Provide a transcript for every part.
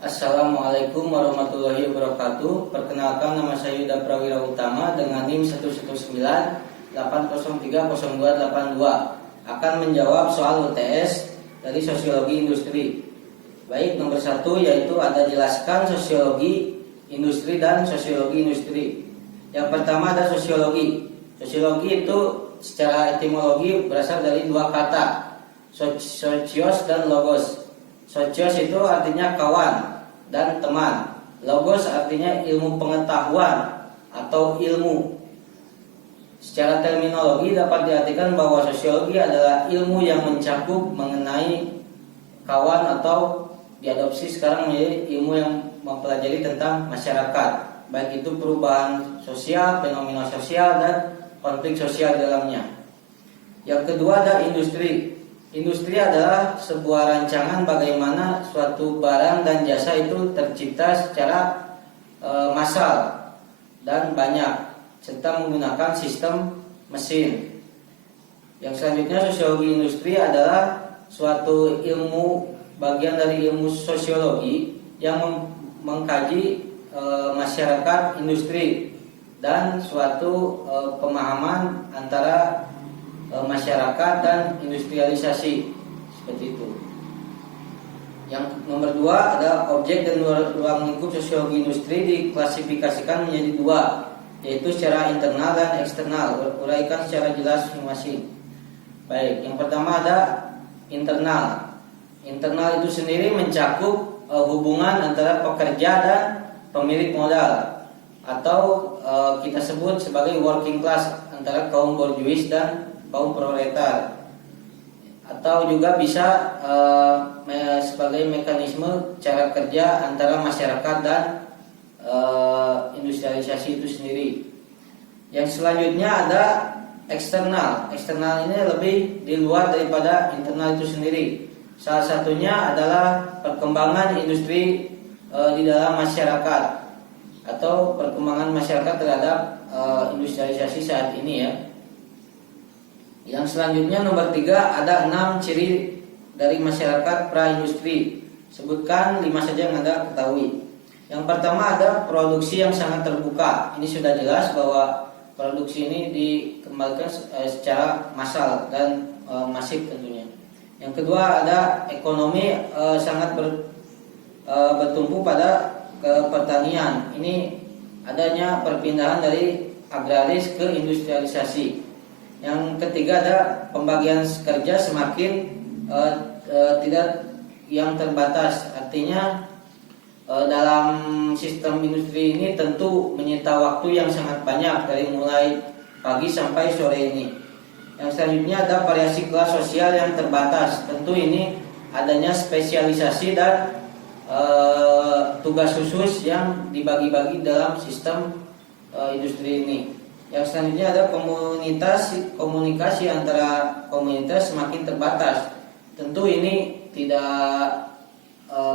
Assalamualaikum warahmatullahi wabarakatuh. Perkenalkan, nama saya Yuda Prawira Utama dengan NIM 11980300282 akan menjawab soal UTS dari Sosiologi Industri. Baik, nomor 1 yaitu ada jelaskan sosiologi industri dan sosiologi industri. Yang pertama ada sosiologi. Sosiologi itu secara etimologi berasal dari dua kata, socios dan logos. Socios itu artinya kawan dan teman. Logos artinya ilmu pengetahuan atau ilmu. Secara terminologi dapat diartikan bahwa sosiologi adalah ilmu yang mencakup mengenai kawan atau diadopsi sekarang menjadi ilmu yang mempelajari tentang masyarakat, baik itu perubahan sosial, fenomena sosial, dan konflik sosial di dalamnya. Yang kedua ada industri. Industri adalah sebuah rancangan bagaimana suatu barang dan jasa itu tercipta secara massal dan banyak serta menggunakan sistem mesin. Yang selanjutnya sosiologi industri adalah suatu ilmu bagian dari ilmu sosiologi yang mengkaji masyarakat industri dan suatu pemahaman antara masyarakat dan industrialisasi, seperti itu. Yang nomor 2 ada objek dan ruang lingkup sosiologi industri diklasifikasikan menjadi dua, yaitu secara internal dan eksternal. Uraikan secara jelas masing-masing. Baik, yang pertama ada internal. Internal itu sendiri mencakup hubungan antara pekerja dan pemilik modal, atau kita sebut sebagai working class antara kaum borjuis dan kaum proletar, atau juga bisa sebagai mekanisme cara kerja antara masyarakat dan industrialisasi itu sendiri. Yang selanjutnya ada eksternal. Eksternal ini lebih di luar daripada internal itu sendiri. Salah satunya adalah perkembangan industri di dalam masyarakat atau perkembangan masyarakat terhadap industrialisasi saat ini ya. Yang selanjutnya nomor 3 ada 6 ciri dari masyarakat pra-industri. Sebutkan 5 saja yang Anda ketahui. Yang pertama ada produksi yang sangat terbuka. Ini sudah jelas bahwa produksi ini dikembangkan secara massal dan masif tentunya. Yang kedua ada ekonomi sangat bertumpu pada pertanian. Ini adanya perpindahan dari agraris ke industrialisasi. Yang ketiga ada pembagian kerja semakin tidak yang terbatas. Artinya dalam sistem industri ini tentu menyita waktu yang sangat banyak dari mulai pagi sampai sore ini. Yang selanjutnya ada variasi kelas sosial yang terbatas. Tentu ini adanya spesialisasi dan tugas khusus yang dibagi-bagi dalam sistem industri ini. Yang selanjutnya ada komunikasi antara komunitas semakin terbatas. Tentu ini tidak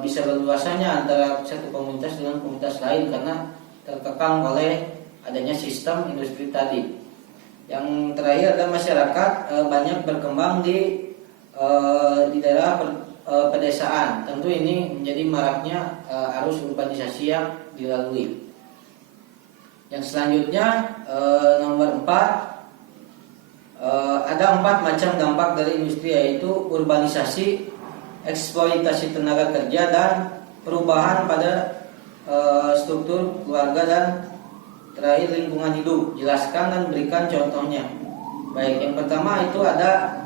bisa berluasannya antara satu komunitas dengan komunitas lain karena terkekang oleh adanya sistem industri tadi. Yang terakhir ada masyarakat banyak berkembang di daerah pedesaan. Tentu ini menjadi maraknya arus urbanisasi yang dilalui. Yang selanjutnya nomor 4 ada 4 macam dampak dari industri, yaitu urbanisasi, eksploitasi tenaga kerja, dan perubahan pada struktur keluarga, dan terakhir lingkungan hidup. Jelaskan dan berikan contohnya. Baik, yang pertama itu ada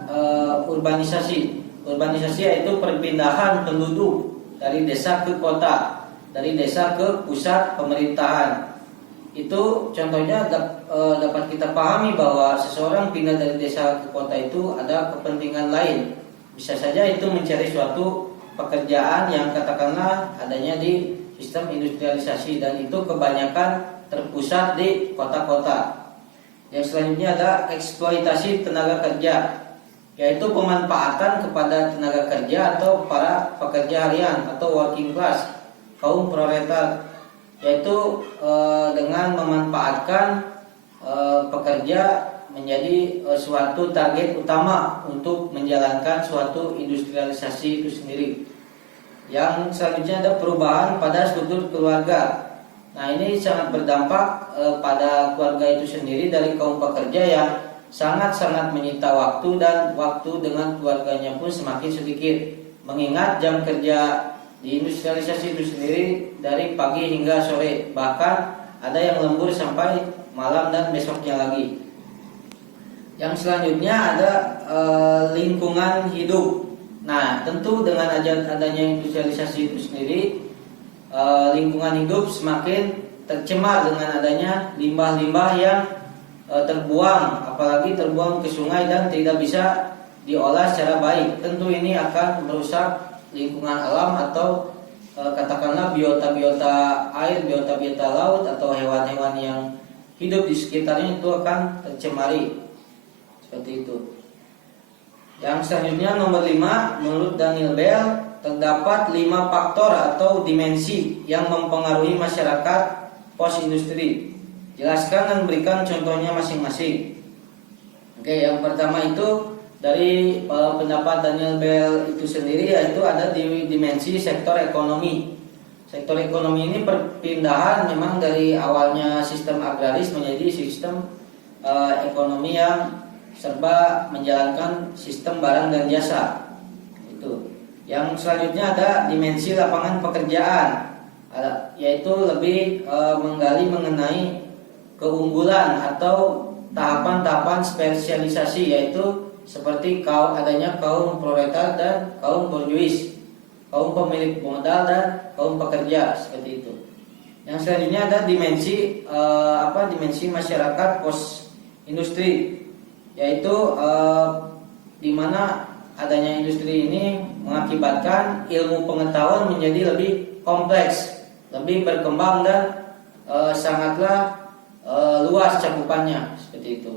urbanisasi. Urbanisasi yaitu perpindahan penduduk dari desa ke kota, dari desa ke pusat pemerintahan. Itu contohnya dapat kita pahami bahwa seseorang pindah dari desa ke kota itu ada kepentingan lain. Bisa saja itu mencari suatu pekerjaan yang katakanlah adanya di sistem industrialisasi, dan itu kebanyakan terpusat di kota-kota. Yang selanjutnya ada eksploitasi tenaga kerja, yaitu pemanfaatan kepada tenaga kerja atau para pekerja harian atau working class, kaum proletar, yaitu dengan memanfaatkan pekerja menjadi suatu target utama untuk menjalankan suatu industrialisasi itu sendiri. Yang selanjutnya ada perubahan pada struktur keluarga. Nah, ini sangat berdampak pada keluarga itu sendiri dari kaum pekerja yang sangat-sangat menyita waktu, dan waktu dengan keluarganya pun semakin sedikit. Mengingat jam kerja di industrialisasi itu sendiri dari pagi hingga sore, bahkan ada yang lembur sampai malam dan besoknya lagi. Yang selanjutnya ada lingkungan hidup. Nah, tentu dengan adanya industrialisasi itu sendiri, lingkungan hidup semakin tercemar dengan adanya limbah-limbah yang terbuang, apalagi terbuang ke sungai dan tidak bisa diolah secara baik. Tentu ini akan merusak lingkungan alam atau katakanlah biota-biota air, biota-biota laut atau hewan-hewan yang hidup di sekitarnya itu akan tercemari. Seperti itu. Yang selanjutnya nomor 5, menurut Daniel Bell terdapat 5 faktor atau dimensi yang mempengaruhi masyarakat pos industri. Jelaskan dan berikan contohnya masing-masing. Oke, yang pertama itu dari pendapat Daniel Bell itu sendiri, yaitu ada di dimensi sektor ekonomi. Sektor ekonomi ini perpindahan memang dari awalnya sistem agraris menjadi sistem ekonomi yang serba menjalankan sistem barang dan jasa. Itu. Yang selanjutnya ada dimensi lapangan pekerjaan, yaitu lebih menggali mengenai keunggulan atau tahapan-tahapan spesialisasi, yaitu seperti adanya kaum proletar dan kaum borjuis, kaum pemilik modal dan kaum pekerja, seperti itu. Yang selanjutnya ada dimensi dimensi masyarakat pos industri, yaitu di mana adanya industri ini mengakibatkan ilmu pengetahuan menjadi lebih kompleks, lebih berkembang dan sangatlah luas cakupannya, seperti itu.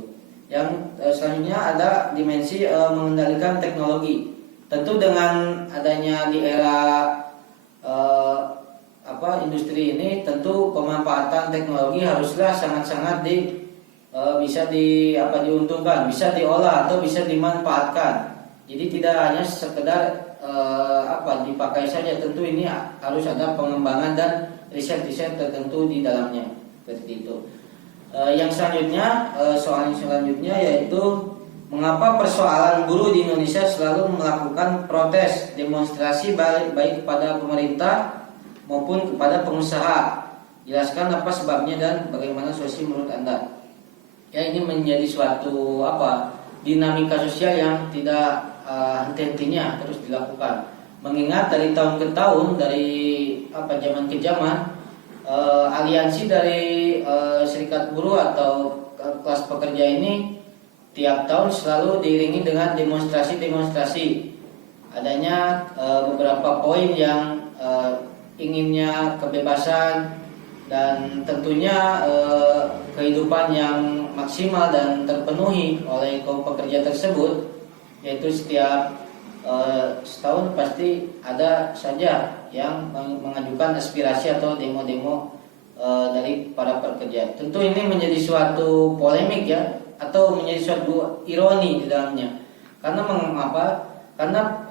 Yang selanjutnya ada dimensi mengendalikan teknologi. Tentu dengan adanya di era industri ini, tentu pemanfaatan teknologi haruslah sangat-sangat bisa diuntungkan, bisa diolah atau bisa dimanfaatkan. Jadi tidak hanya sekedar dipakai saja. Tentu ini harus ada pengembangan dan riset-riset tertentu di dalamnya, seperti itu. Yang selanjutnya, soal selanjutnya yaitu mengapa persoalan buruh di Indonesia selalu melakukan protes, demonstrasi baik kepada pemerintah maupun kepada pengusaha. Jelaskan apa sebabnya dan bagaimana solusi menurut Anda. Ya, ini menjadi suatu dinamika sosial yang tidak henti-hentinya terus dilakukan. Mengingat dari tahun ke tahun, dari zaman ke zaman, aliansi dari serikat buruh atau kelas pekerja ini tiap tahun selalu diiringi dengan demonstrasi-demonstrasi. Adanya beberapa poin yang inginnya kebebasan dan tentunya kehidupan yang maksimal dan terpenuhi oleh kaum pekerja tersebut, yaitu setiap setahun pasti ada saja yang mengajukan aspirasi atau demo-demo dari para pekerja. Tentu ini menjadi suatu polemik ya, atau menjadi suatu ironi di dalamnya. Karena mengapa? Karena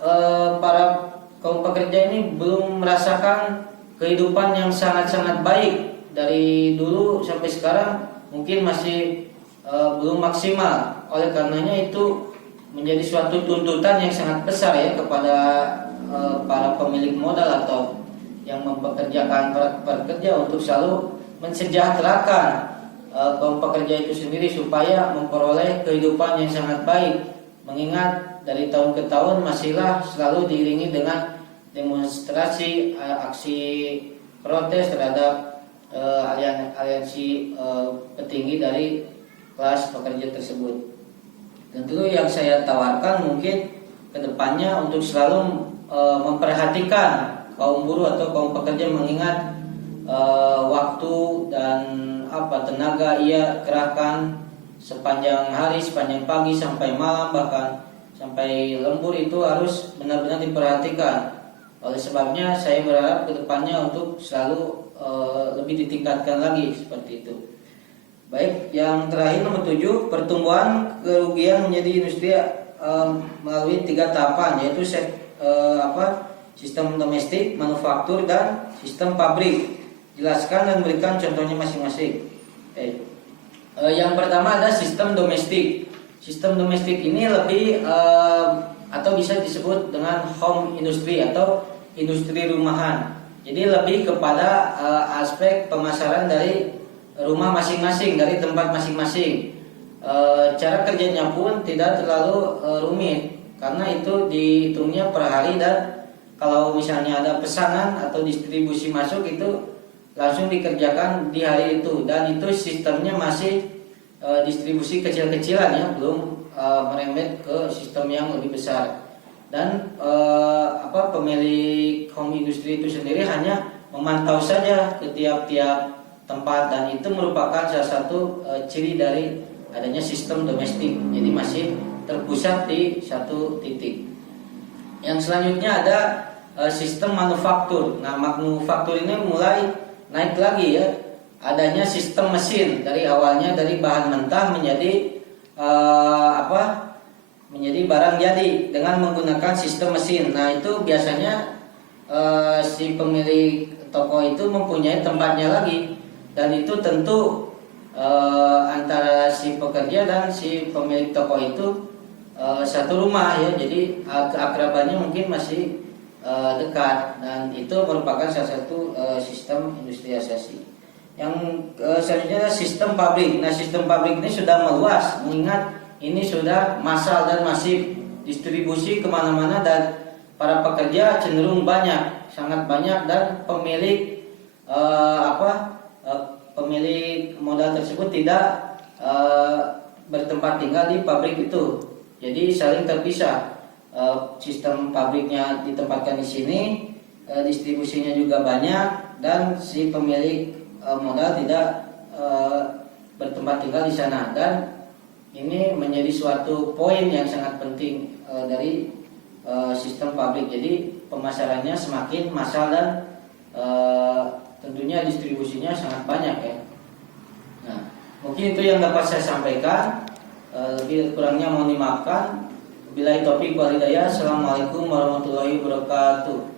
para kaum pekerja ini belum merasakan kehidupan yang sangat-sangat baik dari dulu sampai sekarang, mungkin masih belum maksimal. Oleh karenanya itu menjadi suatu tuntutan yang sangat besar ya kepada para pemilik modal atau yang mempekerjakan para pekerja untuk selalu mensejahterakan kaum pekerja itu sendiri supaya memperoleh kehidupan yang sangat baik. Mengingat dari tahun ke tahun masihlah selalu diiringi dengan demonstrasi, aksi protes terhadap aliansi petinggi dari kelas pekerja tersebut. Tentu yang saya tawarkan mungkin kedepannya untuk selalu memperhatikan kaum buruh atau kaum pekerja, mengingat waktu dan tenaga ia kerahkan sepanjang hari, sepanjang pagi sampai malam, bahkan sampai lembur, itu harus benar-benar diperhatikan. Oleh sebabnya saya berharap kedepannya untuk selalu lebih ditingkatkan lagi seperti itu. Baik, yang terakhir nomor 7, pertumbuhan kerugian menjadi industri melalui 3 tahapan, yaitu sistem domestik, manufaktur, dan sistem pabrik. Jelaskan dan berikan contohnya masing-masing. Yang pertama ada sistem domestik. Sistem domestik ini lebih atau bisa disebut dengan home industry atau industri rumahan. Jadi lebih kepada aspek pemasaran dari rumah masing-masing, dari tempat masing-masing. Cara kerjanya pun tidak terlalu rumit karena itu dihitungnya per hari, dan kalau misalnya ada pesanan atau distribusi masuk itu langsung dikerjakan di hari itu, dan itu sistemnya masih distribusi kecil-kecilan ya, belum merembet ke sistem yang lebih besar. Dan pemilik home industry itu sendiri hanya memantau saja ke tiap-tiap tempat, dan itu merupakan salah satu ciri dari adanya sistem domestik. Jadi masih terpusat di satu titik. Yang selanjutnya ada sistem manufaktur. Nah, manufaktur ini mulai naik lagi ya, adanya sistem mesin. Dari awalnya dari bahan mentah menjadi menjadi barang jadi dengan menggunakan sistem mesin. Nah, itu biasanya si pemilik toko itu mempunyai tempatnya lagi, dan itu tentu antara si pekerja dan si pemilik toko itu satu rumah ya, jadi keakrabannya mungkin masih dekat, dan itu merupakan salah satu sistem industrialisasi. Yang selanjutnya adalah sistem pabrik. Nah, sistem pabrik ini sudah meluas, mengingat ini sudah massal dan masif, distribusi kemana-mana, dan para pekerja cenderung banyak, sangat banyak, dan pemilik pemilik modal tersebut tidak bertempat tinggal di pabrik itu, jadi saling terpisah. Sistem pabriknya ditempatkan di sini, distribusinya juga banyak, dan si pemilik modal tidak bertempat tinggal di sana. Dan ini menjadi suatu poin yang sangat penting dari sistem pabrik. Jadi pemasarannya semakin massal, dan tentunya distribusinya sangat banyak ya. Nah, mungkin itu yang dapat saya sampaikan. Lebih kurangnya mohon dimaafkan. Billahi taufiq wal hidayah. Assalamualaikum warahmatullahi wabarakatuh.